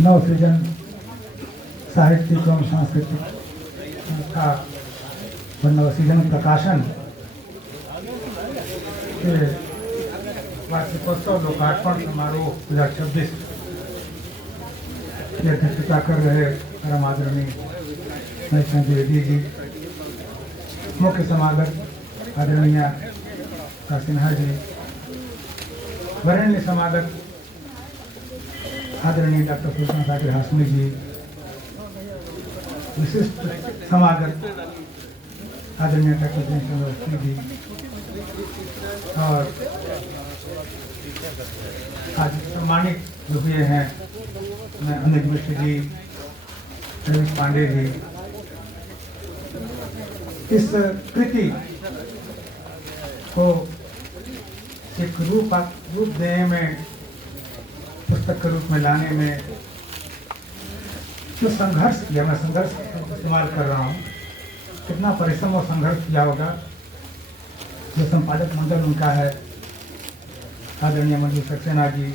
नवसृजन साहित्यिक एवं सांस्कृतिक संस्था व नवसृजन प्रकाशन के वार्षिकोत्सव लोकार्पण समारोह 2026 की अध्यक्षता कर रहे परम आदरणीय महेश द्विवेदी जी, मुख्य समागत आदरणीय सिन्हा जी, वरेण्य समागत आदरणीय डॉक्टर सुषमा सागर हाशमी जी, विशिष्ट समागत आदरणीय डॉक्टर चंद्रवती जी, और आज सम्मानित जो हुए हैं अनिल मिश्र जी, रमेश पांडे जी, इस कृति को एक रूप देने में, पुस्तक के रूप में लाने में जो संघर्ष किया, मैं संघर्ष इस्तेमाल कर रहा हूँ, कितना परिश्रम और संघर्ष किया होगा। जो संपादक मंडल उनका है आदरणीय मंजू सक्सेना जी,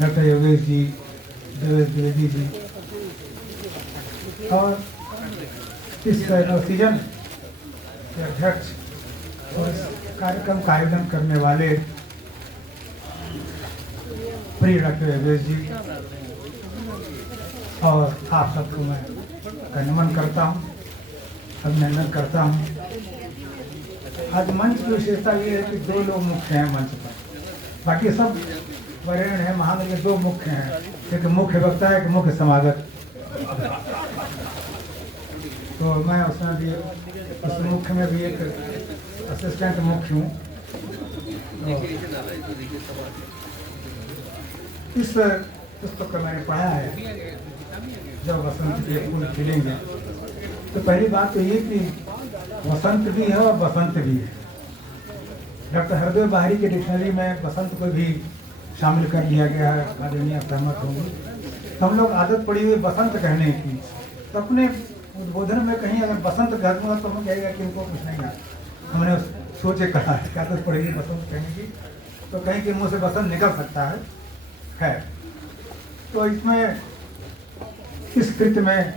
डॉक्टर योगेश जी, देवेश द्विवेदी जी, और इस नवसृजन के अध्यक्ष और इस कार्यक्रम का आयोजन करने वाले प्रिय डॉक्टर योगेश जी, और आप सबको मैं नमन करता हूँ, अभिनंदन करता हूँ। आज मंच की विशेषता ये है कि दो लोग मुख्य हैं मंच पर, बाकी सब वरेण्य हैं, महान, ये दो मुख्य हैं, एक मुख्य वक्ता है, एक मुख्य समागत। तो मैं उसमें भी, उस मुख्य में भी एक असिस्टेंट मुख्य हूँ। तो इस पुस्तक को मैंने पढ़ा है, जब वसंत के फूल खिलेंगे, तो पहली बात तो ये कि वसंत भी है और बसंत भी है। डॉक्टर हरदेव बाहरी के डिक्शनरी में बसंत को भी शामिल कर लिया गया है, आदरणीय सहमत होंगे। हम लोग आदत पड़ी हुई बसंत कहने की, तो अपने उद्बोधन में कहीं अगर बसंत कह दूंगा तो हम कहेगा कि इनको कुछ नहीं आता। हमने सोचे कहा है कि आदत पड़ी हुई बसंत कहने की, तो कहीं के मुँह से बसंत निकल सकता है। तो इसमें, इस कृति में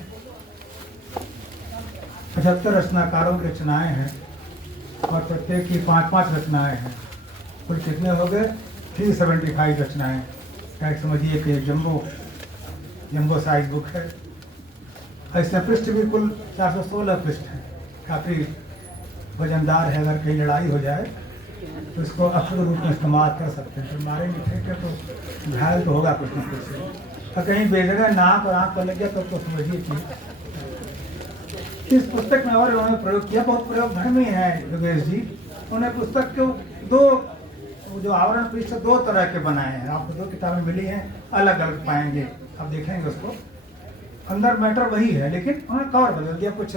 75 रचनाकारों की रचनाएं हैं, और प्रत्येक की 5-5 रचनाएं हैं। कुल कितने हो गए? 375 रचनाएं। क्या समझिए कि जम्बो साइज बुक है। इसमें पृष्ठ भी कुल 416 पृष्ठ हैं, काफ़ी वजनदार है। अगर कहीं लड़ाई हो जाए तो इसको अक्षर रूप में इस्तेमाल कर सकते हैं। तो मारेंगे ठीक है तो घायल तो होगा कुछ न कुछ, और कहीं बेजगह नाक और आँख पर लग गया तो समझिए कि इस पुस्तक में और उन्होंने प्रयोग किया, बहुत प्रयोग धर्मी है योगेश जी। उन्होंने पुस्तक के जो आवरण पृष्ठ 2 तरह के बनाए हैं। आपको 2 किताबें मिली हैं, अलग अलग पाएंगे, आप देखेंगे उसको। अंदर मैटर वही है, लेकिन उन्होंने कवर बदल दिया। कुछ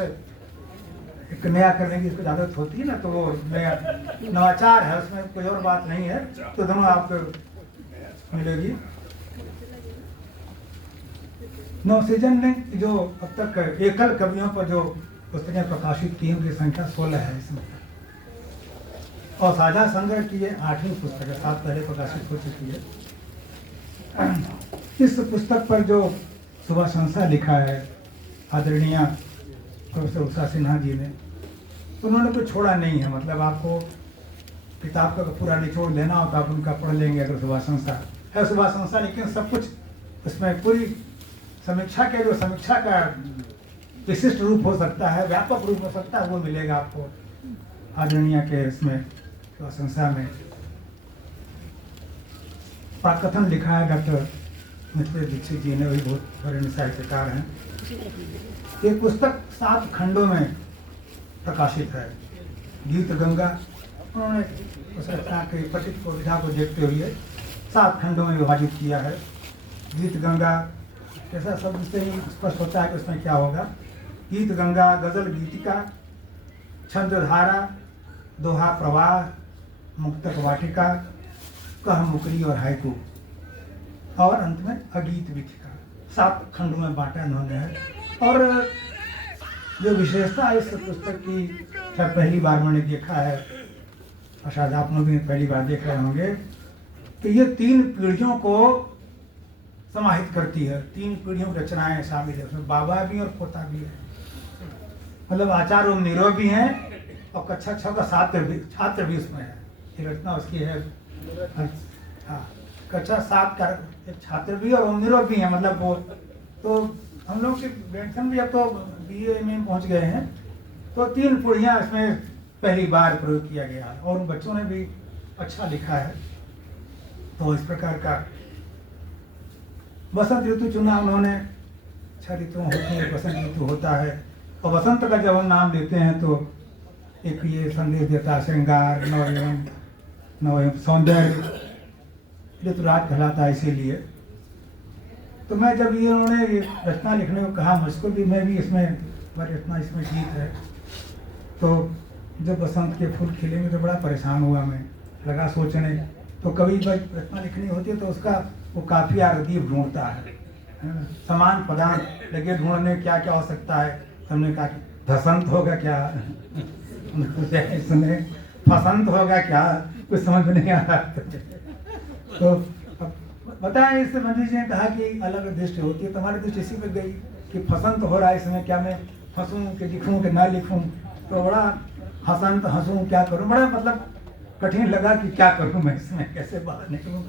एक नया करने की इसको आदत होती है ना, तो वो नया नवाचार है, उसमें कोई और बात नहीं है। तो दोनों आपको मिलेगी। नवसृजन ने जो अब तक एकल कवियों पर जो पुस्तकें प्रकाशित की, उनकी संख्या 16 है इसमें, और साझा संग्रह की ये 8वीं पुस्तक है, 7 पहले प्रकाशित हो चुकी है। इस पुस्तक पर जो शुभाशंसा लिखा है आदरणीय प्रोफेसर उषा सिन्हा जी ने, उन्होंने कुछ छोड़ा नहीं है। मतलब आपको किताब का पूरा निचोड़ लेना हो तो आप उनका पढ़ लेंगे अगर शुभाशंसा है। शुभाशंसा, लेकिन सब कुछ उसमें पूरी समीक्षा के, जो समीक्षा का विशिष्ट रूप हो सकता है, व्यापक रूप हो सकता है, वो मिलेगा आपको आदरणीय के इसमें संस्था में। प्राकथन लिखा है डॉक्टर मित्र दीक्षित जी ने, वही बहुत वरेण्य साहित्यकार हैं। ये पुस्तक 7 खंडों में प्रकाशित है। गीत गंगा, उन्होंने उस रचना के पठित को विधा को देखते हुए 7 खंडों में विभाजित किया है। गीत गंगा ऐसा शब्द से ही स्पष्ट होता है कि उसमें क्या होगा। गीत गंगा, गजल गीतिका, छंदधारा, दोहा प्रवाह, मुक्तक वाटिका, कह मुकरी और हाइकू, और अंत में अगीत विथिका। 7 खंडों में बांटा इन्होंने है। और जो विशेषता है इस पुस्तक की, शायद पहली बार मैंने देखा है, और शायद आप लोग भी पहली बार देख रहे होंगे, कि ये 3 पीढ़ियों को समाहित करती है। 3 पीढ़ियों की रचनाएं शामिल है उसमें, बाबा भी और पोता भी है। मतलब आचार्य ओम नीरो भी हैं और कक्षा 6 का छात्र भी उसमें है। ये रचना उसकी है। हाँ, कक्षा 7 का एक छात्र भी और ओम नीरो भी है। मतलब वो तो हम लोग के बेटसन भी अब तो BA में पहुंच गए हैं। तो 3 पीढ़ियाँ इसमें पहली बार प्रयोग किया गया है और उन बच्चों ने भी अच्छा लिखा है। तो इस प्रकार का बसंत ऋतु चुना उन्होंने। 6 ऋतुएं होती हैं, बसंत ऋतु होता है। और बसंत का जब हम नाम लेते हैं तो एक ये संदेश देता है श्रृंगार, नव एवं सौंदर्य, ऋतुराज कहलाता है इसीलिए। तो मैं जब ये उन्होंने ये रचना लिखने को कहा मुझको भी, मैं भी इसमें हमारी रचना इसमें गीत है। तो जब बसंत के फूल खिलेंगे तो बड़ा परेशान हुआ मैं, लगा सोचने। तो कभी जब रचना लिखनी होती है तो उसका वो काफिया रदीफ ढूंढता है ना? समान पदार्थ लगे ढूंढने, क्या क्या हो सकता है। हमने कहा कि धसंत होगा क्या, सुने फसंत होगा क्या, कुछ समझ नहीं आ रहा। तो बताएं, इससे मंदिर जी ने कहा कि अलग दृष्टि होती है, तो हमारी दृष्टि इसी पे गई कि फसंत हो रहा है इसमें, क्या मैं फंसूं कि लिखूं कि ना लिखूं। तो बड़ा हसंत हंसूं, क्या करूं, बड़ा मतलब कठिन लगा कि क्या करूं मैं इसमें, कैसे बाहर निकलूं।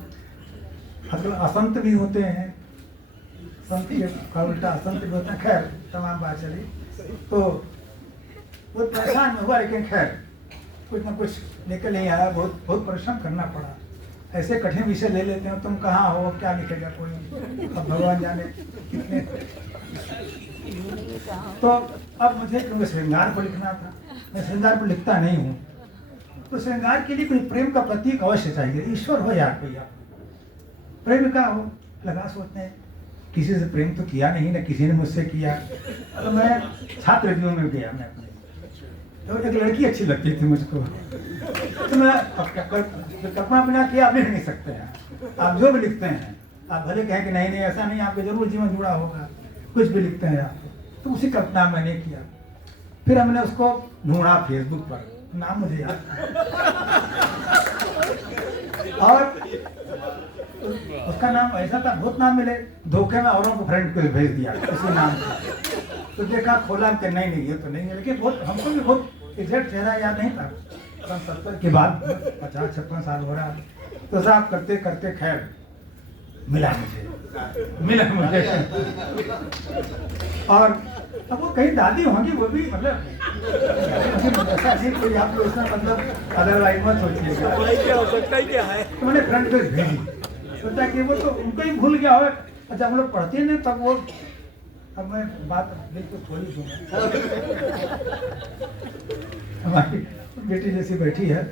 मतलब असंत भी होते हैं, संत का उल्टा असंत भी होते हैं। खैर तमाम बात चली तो वो परेशान हुआ, लेकिन खैर कुछ ना कुछ निकल नहीं आया। बहुत परिश्रम करना पड़ा। ऐसे कठिन विषय ले लेते हैं, तुम कहाँ हो, क्या लिखेगा कोई, अब भगवान जाने कितने। तो अब मुझे क्योंकि श्रृंगार को लिखना था, मैं श्रृंगार को लिखता नहीं हूँ। तो श्रृंगार के लिए कोई प्रेम का प्रतीक अवश्य चाहिए। ईश्वर हो यार कोई, आप प्रेम का हो। लगा सोचने, किसी से प्रेम तो किया नहीं ना, किसी ने मुझसे किया। तो मैं छात्र जीवन में गया मैं अपने, तो एक लड़की अच्छी लगती थी मुझको। तो मैं कल्पना बिना किया आप लिख नहीं सकते हैं। आप जो भी लिखते हैं, आप भले कहें कि नहीं नहीं ऐसा नहीं, आपके जरूर जीवन जुड़ा होगा, कुछ भी लिखते हैं आप। तो उसी कल्पना मैंने किया। फिर हमने उसको ढूंढा फेसबुक पर, नाम मुझे याद, और उसका नाम ऐसा था, बहुत नाम मिले, धोखे में औरों को फ्रेंड को भेज दिया उसी नाम से। तो देखा, खोला कि नहीं ये तो नहीं है। लेकिन बहुत हमको भी बहुत एग्जैक्ट चेहरा याद नहीं था। 70 के बाद 50-56 साल हो रहा। तो साहब करते करते खैर मिला मुझे। और अब वो कहीं दादी होंगी, वो भी मतलब ऐसा नहीं कोई आप लोग इसमें मतलब अदरवाइज मत सोचिएगा। क्या हो सकता है, क्या है। तो मैंने फ्रेंड को भेजी, सोचा कि वो तो उनको ही भूल गया हो। अच्छा हम लोग पढ़ते नहीं तब वो, अब मैं बात बिल्कुल थोड़ी दूंगा। हमारी बेटी जैसी बैठी है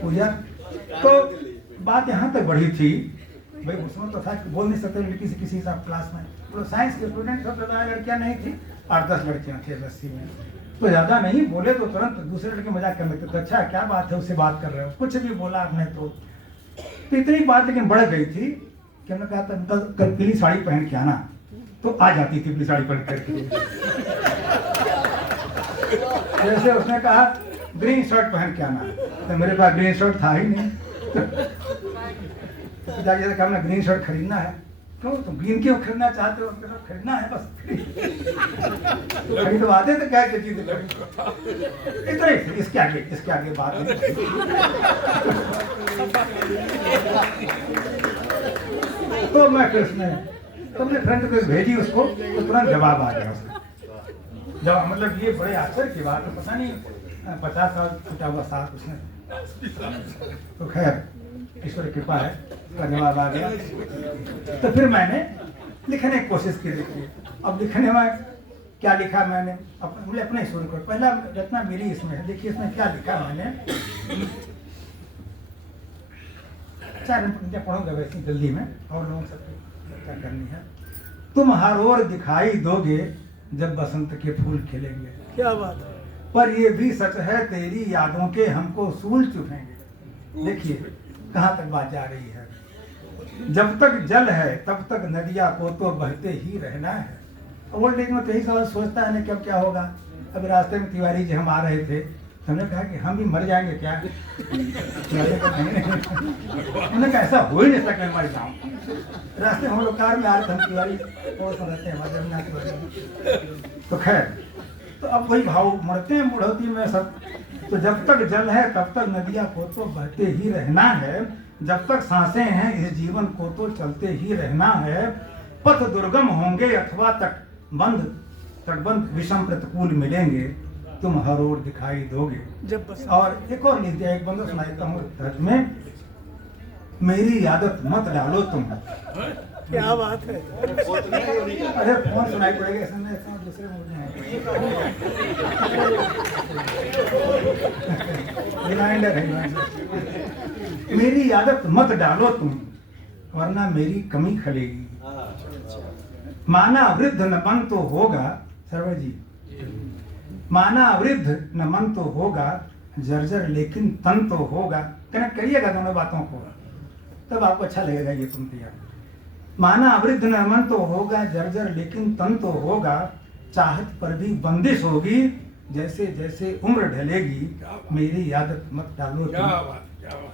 पूजा, तो बात यहाँ तक बढ़ी थी भाई, उसमें तो था कि बोल नहीं सकते लड़की से किसी हिसाब क्लास में। तो साइंस के स्टूडेंट सब ज़्यादा लड़कियाँ नहीं थी, 8-10 लड़कियाँ थी 80 में। तो ज़्यादा नहीं बोले तो तुरंत दूसरे लड़के मजाक कर लेते। तो अच्छा क्या बात है, उससे बात कर रहे हो, कुछ भी बोला आपने तो इतनी बात लेकिन बढ़ गई थी कि हमने कहा था कल पीली साड़ी पहन के आना। तो आ जाती थी पीली साड़ी पहन करके। जैसे उसने कहा ग्रीन शर्ट पहन के आना, तो मेरे पास ग्रीन शर्ट था ही नहीं। तो जाके कहा हमने ग्रीन शर्ट खरीदना है। क्यों, तुम ग्रीन क्यों खरीदना चाहते हो? खरीदना है बस। तो खरीदवाते तो क्या चीज इतना ही, इसके आगे बात नहीं। तो मैं फिर उसमें तो अपने फ्रेंड को भेजी उसको, तो तुरंत जवाब आ गया उसका। जवाब मतलब ये बड़े आश्चर्य की बात है, पता नहीं 50 साल छूटा हुआ साथ उसने। तो खैर ईश्वर की कृपा है, उसका जवाब आ गया। तो फिर मैंने लिखने की कोशिश की। देखिए अब लिखने में क्या लिखा मैंने, अपने शुरू कर, पहला रचना मेरी इसमें है। देखिए इसमें क्या लिखा मैंने, 4 पंक्तियां पढ़ूंगा वैसे जल्दी में, और लोगों से क्या करनी है। तुम हर ओर दिखाई दोगे जब बसंत के फूल खिलेंगे। क्या बात है। पर ये भी सच है तेरी यादों के हमको सूल चुभेंगे। देखिए कहाँ तक बात जा रही है। जब तक जल है तब तक नदिया को तो बहते ही रहना है। ओल्ड एज में तो यही सवाल सोचता है ना कि अब क्या होगा। अब रास्ते में तिवारी जी हम आ रहे थे, हमने कहा कि हम भी मर जाएंगे क्या? हमने कहा ऐसा हो ही नहीं सकता, मर जाऊँ। रास्ते हम लोग कार में आ रहे थे, हम तिवारी वो समझते हैं हमारे जमुना तिवारी। तो खैर, तो अब वही भाव मरते हैं बुढ़ौती में सब। तो जब तक जल है तब तक नदियाँ को तो बहते ही रहना है, जब तक सांसें हैं इस जीवन को तो चलते ही रहना है। पथ दुर्गम होंगे अथवा तटबंध विषम प्रतिकूल मिलेंगे, तुम हर ओर दिखाई दोगे। जब बस और एक और लिख दिया, एक बंदा सुनाता हूँ तर्ज में, मेरी आदत मत डालो तुम। क्या बात है। अरे फोन सुनाई पड़ेगा, ऐसा नहीं, ऐसा दूसरे मूड में रिमाइंडर है। मेरी आदत मत डालो तुम, वरना मेरी कमी खलेगी। माना वृद्ध न मन तो होगा, सर्वर जी, माना वृद्ध न मन तो होगा, जर्जर लेकिन तन तो होगा। कनेक्ट करिएगा दोनों बातों को, तब आपको अच्छा लगेगा ये पंक्तियां। माना वृद्ध न मन तो होगा, जर्जर लेकिन तन तो होगा, चाहत पर भी बंदिश होगी, जैसे जैसे उम्र ढलेगी, मेरी आदत मत डालो तुम।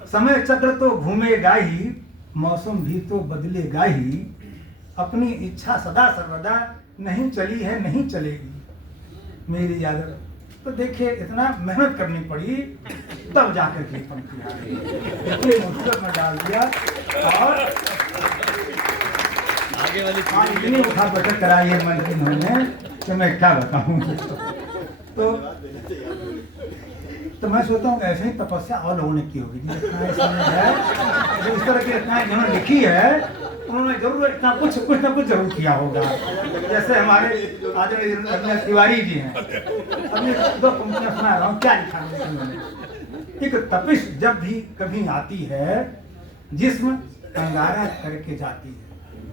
समय चक्र तो घूमेगा ही, मौसम भी तो बदलेगा ही, अपनी इच्छा सदा सर्वदा नहीं चली है नहीं चलेगी, मेरी आदत। तो देखिए इतना मेहनत करनी पड़ी तब जाकर के पंक्ति आ गई, इतनी मुसीबत में डाल दिया। और आगे वाली इतनी उठा बैठक कराई है मंत्री इन्होंने कि मैं क्या बताऊं। तो मैं सोचता हूँ ऐसे ही तपस्या और लोगों ने की होगी, जितना इसमें है, जो इस तरह की रचनाएं जिन्होंने लिखी है उन्होंने जरूर इतना कुछ ना कुछ जरूर किया होगा। जैसे हमारे आदरणीय तिवारी जी हैं, अभी दो पंक्तियां सुना रहा हूँ, क्या लिखा है उन्होंने। एक तपिश जब भी कभी आती है, जिस्म अंगारा करके जाती है,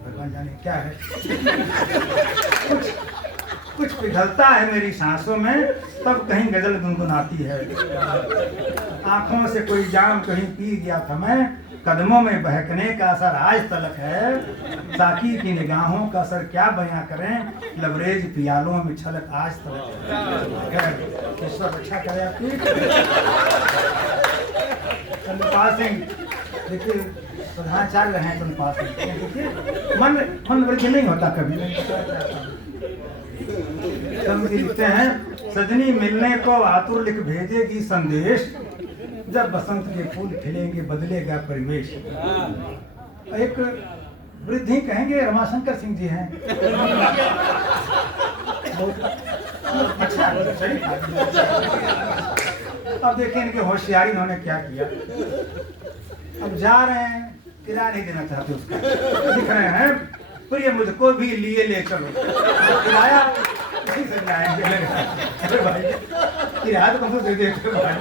भगवान जाने क्या है। कुछ पिघलता है मेरी सांसों में, तब कहीं गजल गुनगुनाती है। आंखों से कोई जाम कहीं पी गया था मैं, कदमों में बहकने का असर आज तलक है, साकी की निगाहों का असर क्या बयां करें, लबरेज पियालों में छलक आज तलक है। ईश्वर अच्छा करे आपकी। चंद्रपाल सिंह देखिए प्रधानाचार्य रहे हैं, चंद्रपाल सिंह देखिए मन वृद्धि नहीं होता कभी। लिखते हैं, सजनी मिलने को आतुर लिख भेजेगी संदेश, जब बसंत के फूल खिलेंगे बदलेगा परिवेश। एक वृद्धि कहेंगे रमाशंकर सिंह जी हैं, अच्छा सही। अब देखिए इनकी होशियारी इन्होंने क्या किया। अब जा रहे हैं, किराया नहीं देना चाहते उसका, लिख रहे हैं, प्रिय मुझको भी लिए ले चलो, किराया इसी से जाएंगे। अरे भाई किराया तो कम से दे देते भाई।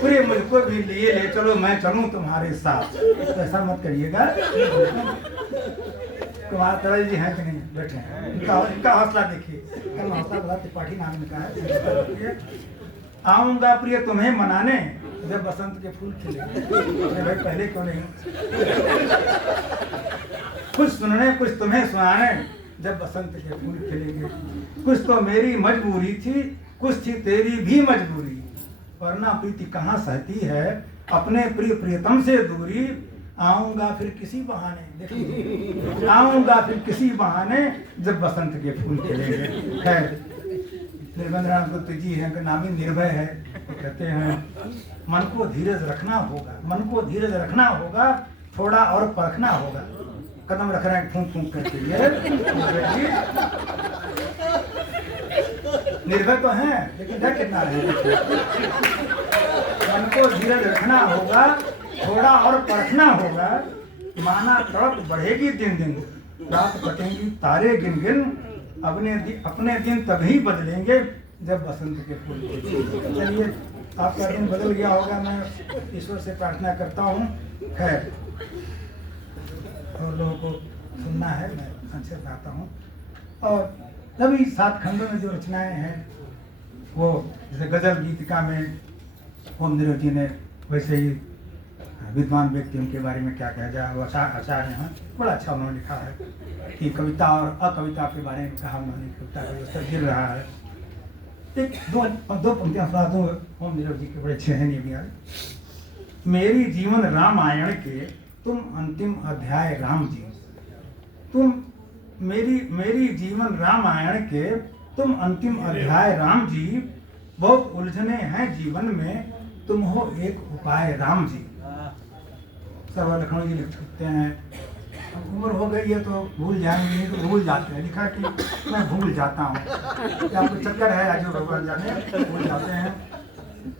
प्रिय मुझको भी लिए ले चलो, मैं चलूं तुम्हारे साथ। तो ऐसा मत करिएगा। तुम्हारा तरह जी हैं कि नहीं, बैठे हैं, इनका हौसला देखिए, इनका हौसला बड़ा त्रिपाठी नाम इनका है। आऊंगा प्रिय तुम्हें मनाने, जब बसंत के फूल खिलेंगे। भाई पहले क्यों नहीं। कुछ सुनने कुछ तुम्हें सुनाने, जब बसंत के फूल खिलेंगे। कुछ तो मेरी मजबूरी थी, कुछ थी तेरी भी मजबूरी, वरना प्रीति कहाँ सहती है अपने प्रिय प्रियतम से दूरी। आऊंगा फिर किसी बहाने, देखिए आऊंगा फिर किसी बहाने, जब बसंत के फूल खिलेंगे। खैर निर्मल गुप्त जी हैं, नामी निर्भय है, तो कहते हैं मन को धीरज रखना होगा, मन को धीरज रखना होगा, थोड़ा और परखना होगा। कदम रख रहे हैं फूंक फूंक करके, निर्भय तो है लेकिन डर कितना है। मन को धीरज रखना होगा, थोड़ा और परखना होगा, माना तड़प बढ़ेगी दिन दिन, रात कटेंगी तारे गिन गिन, अपने दिन तभी बदलेंगे जब बसंत के फूल। चलिए आपका दिन बदल गया होगा, मैं ईश्वर से प्रार्थना करता हूँ। खैर और लोगों को सुनना है, मैं संक्षेप गाता हूँ। और सभी 7 खंडों में जो रचनाएं हैं, वो जैसे गजल गीतिका में ओम निरव जी ने, वैसे ही विद्वान व्यक्ति उनके बारे में क्या कहा जाए, वो आचार्य हैं, बड़ा अच्छा उन्होंने लिखा है कि कविता और अकविता के बारे में कहा उन्होंने, कविता का स्तर गिर रहा है। एक दो पंक्तियां सुना दूँ ओम निरव जी के, बड़े अच्छे हैं ये भी। मेरी जीवन रामायण के तुम अंतिम अध्याय राम जी, तुम मेरी जीवन रामायण के तुम अंतिम अध्याय राम जी, बहुत उलझने हैं जीवन में, तुम हो एक उपाय राम जी। सर्व लखनऊ जी लिख सकते हैं, उम्र हो गई है तो भूल जाएंगे, नहीं तो भूल जाते हैं। लिखा कि मैं भूल जाता हूँ, क्या कोई चक्कर है आज भगवान जाने, भूल जाते हैं।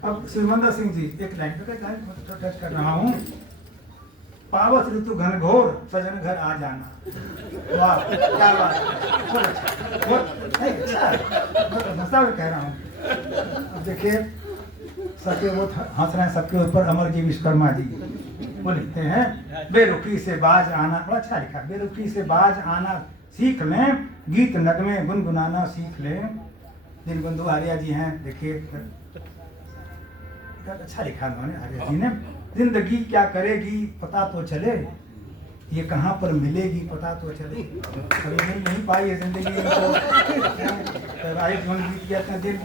अब शिवमंदर सिंह जी एक लाइन पे टच कर रहा हूँ, पावस ऋतु घनघोर सजन घर आ जाना। वाह क्या बात है, बहुत अच्छा, बहुत अच्छा, हंसता हुआ कह रहा हूँ। अब देखिए सबके वो हंस रहे हैं सबके ऊपर, अमर जी विश्वकर्मा जी वो लिखते हैं, बेरुखी से बाज आना, बड़ा अच्छा लिखा, बेरुखी से बाज आना सीख लें, गीत नगमे गुनगुनाना सीख लें। दीनबंधु आर्या जी हैं, देखिए अच्छा लिखा उन्होंने आर्या जी ने, जिंदगी क्या करेगी पता तो चले, ये कहाँ पर मिलेगी पता तो चले। कभी मिल नहीं पाई है जिंदगी इनको, जीवन बीत गया था दिन।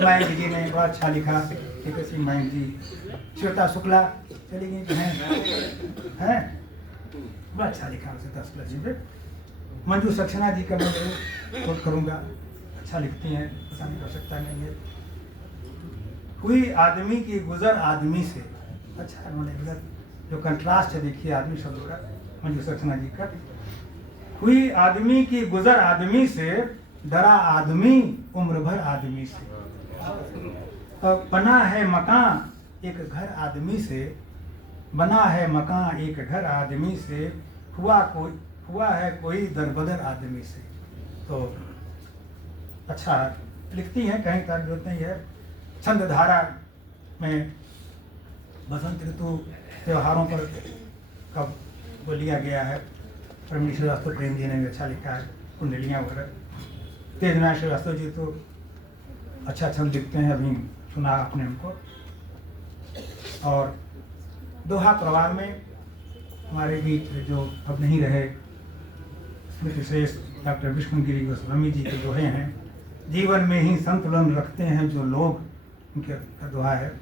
मयंक जी ने बड़ा अच्छा लिखा, सिंह मयंक जी, श्वेता शुक्ला चली गई हैं, बड़ा अच्छा लिखा श्वेता शुक्ला जी पे। मंजू सक्सेना जी का मैं कोट करूँगा, अच्छा लिखती हैं, ऐसा नहीं कर सकता नहीं है। कोई आदमी की गुजर आदमी से, अच्छा उन्होंने गुजर जो कंट्रास्ट है देखिए आदमी शब्द का, मंजू सक्सेना जी का, कोई आदमी की गुजर आदमी से, डरा आदमी उम्र भर आदमी से। बना है मकान एक घर आदमी से, बना है मकान एक घर आदमी से, हुआ है कोई दरबदर आदमी से। तो अच्छा लिखती हैं, कहीं का जरूरत नहीं है। छंद धारा में बसंत ऋतु त्योहारों पर कब वो लिया गया है, प्रवीण श्रीवास्तव प्रेम जी ने भी अच्छा लिखा है, कुंडलियाँ वगैरह। तेजनाथ श्रीवास्तव जी तो अच्छा छंद लिखते हैं, अभी सुना आपने उनको। और दोहा प्रवाह में हमारे बीच जो अब नहीं रहे स्मृति श्रेष्ठ डॉक्टर विष्णुगिरी गोस्वामी जी के दोहे हैं, जीवन में ही संतुलन रखते हैं जो लोग, उनके दोहा है,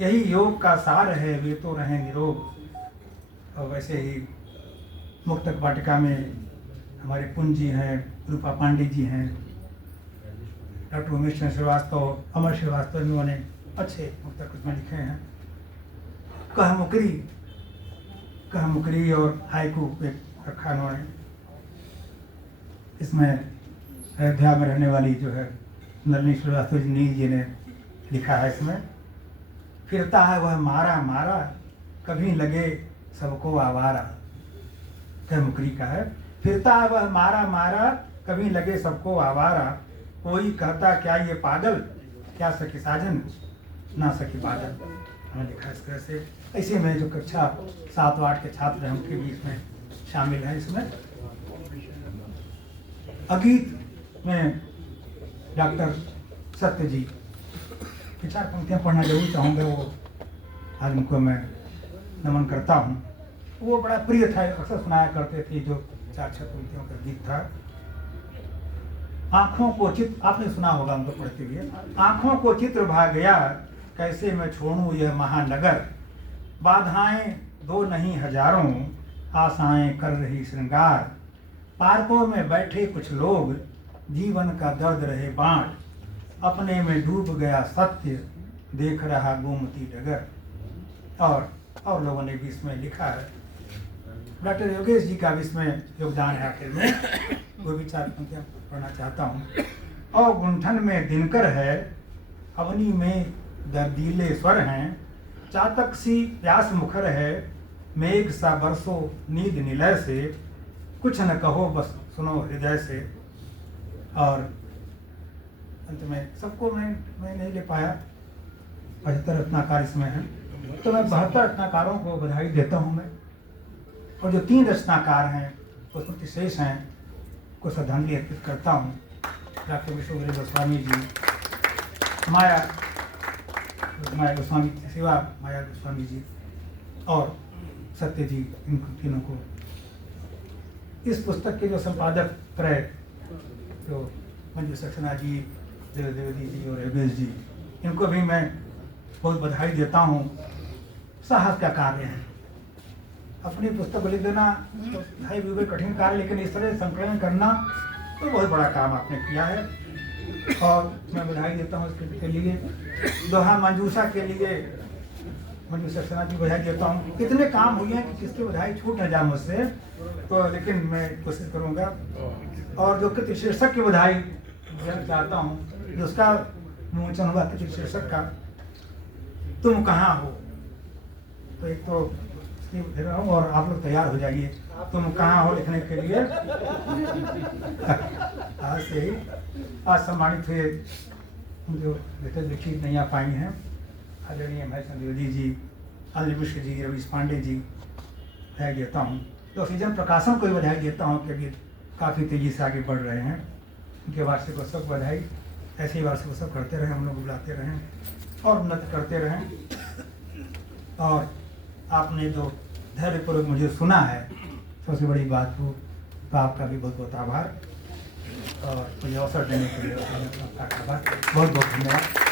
यही योग का सार है वे तो रहें निरोग। और वैसे ही मुक्तक वाटिका में हमारे पुंज जी हैं, रूपा पांडे जी हैं, डॉक्टर उमेश चंद्र श्रीवास्तव, अमर श्रीवास्तव, इन्होंने अच्छे मुक्तक उसमें लिखे हैं। कह मुकरी और हाइकू एक रखा उन्होंने। इसमें अयोध्या में रहने वाली जो है नलिनी श्रीवास्तव जी ने लिखा है इसमें, फिरता है वह मारा मारा कभी लगे सबको आवारा। कह मुकरी का है, फिरता है वह मारा मारा कभी लगे सबको आवारा, कोई कहता क्या ये पागल, क्या सखी साजन ना सखी बादल। हमें लिखा इस तरह से। ऐसे में जो कक्षा 7 व 8 के छात्र हैं उनके भी इसमें शामिल हैं। इसमें अगीत में डॉक्टर सत्य जी की 4 पंक्तियाँ पढ़ना जरूर चाहूँगा, वो आज उनको मैं नमन करता हूँ। वो बड़ा प्रिय था, अक्सर सुनाया करते थे, जो 4-6 पंक्तियों का गीत था। आँखों को चित्र, आपने सुना होगा उनको पढ़ते हुए, आँखों को चित्र भा गया कैसे मैं छोड़ूं यह महानगर, बाधाएं दो नहीं हजारों आशाएं कर रही श्रृंगार, पार्कों में बैठे कुछ लोग जीवन का दर्द रहे बांट, अपने में डूब गया सत्य देख रहा गोमती डगर। और लोगों ने भी इसमें लिखा है, डॉक्टर योगेश जी का भी इसमें योगदान है आखिर में, वो भी 4 पंक्तियाँ पढ़ना चाहता हूँ। और गुंठन में दिनकर है, अवनी में दर्दीले स्वर हैं, चातक सी प्यास मुखर है, मेघ सा बरसो नींद निलय से, कुछ न कहो बस सुनो हृदय से। और अंत में सबको मैं नहीं ले पाया, 75 रत्नाकार इसमें हैं, तो मैं 72 रत्नाकारों को बधाई देता हूँ मैं। और जो 3 रचनाकार हैं वो स्मृति शेष हैं, को श्रद्धांजलि अर्पित करता हूँ। डॉक्टर विश्वगिरी गोस्वामी जी, माया गोस्वामी, शिवा माया गोस्वामी जी और सत्य जी, इन तीनों को। इस पुस्तक के जो संपादक त्रय, जो मंजू सक्सेना जी, देव देवदी जी और योगेश जी, इनको भी मैं बहुत बधाई देता हूँ। साहस का कार्य है। अपनी पुस्तक को लिख देना तो है भी कोई कठिन कार्य, लेकिन इस तरह संकलन करना तो बहुत बड़ा काम आपने किया है और मैं बधाई देता हूँ इसके के लिए। दोहा मंजूषा के लिए मंजूषा सेना की बधाई देता हूँ। इतने काम हुए हैं कि किसकी बधाई छूट न जाए मुझसे, तो लेकिन मैं कोशिश करूँगा। और जो कृति शीर्षक की बधाई देना चाहता हूँ, जिसका विमोचन हुआ कृति शीर्षक का, तुम कहाँ हो, तो एक तो और आप लोग तैयार हो जाइए, तुम कहाँ हो लिखने के लिए। आज से ही आज सम्मानित हुए जो बेटे दीक्षित नहीं आ पाई हैं, आदरणीय महेश द्विवेदी जी, अनिल मिश्र जी, रवीश पांडे जी, बधाई देता हूँ। तो ऑक्सीजन प्रकाशन को भी बधाई देता हूँ कि अभी काफ़ी तेज़ी से आगे बढ़ रहे हैं। उनके वार्षिकोत्सव को बधाई, ऐसे ही वार्षिकोत्सव करते रहें, हम लोग बुलाते रहें और उन्नति करते रहें। और आपने जो धैर्यपूर्वक मुझे सुना है, सबसे बड़ी बात हो, तो आपका भी बहुत बहुत आभार और मुझे अवसर देने के लिए आपका आभार, बहुत बहुत धन्यवाद।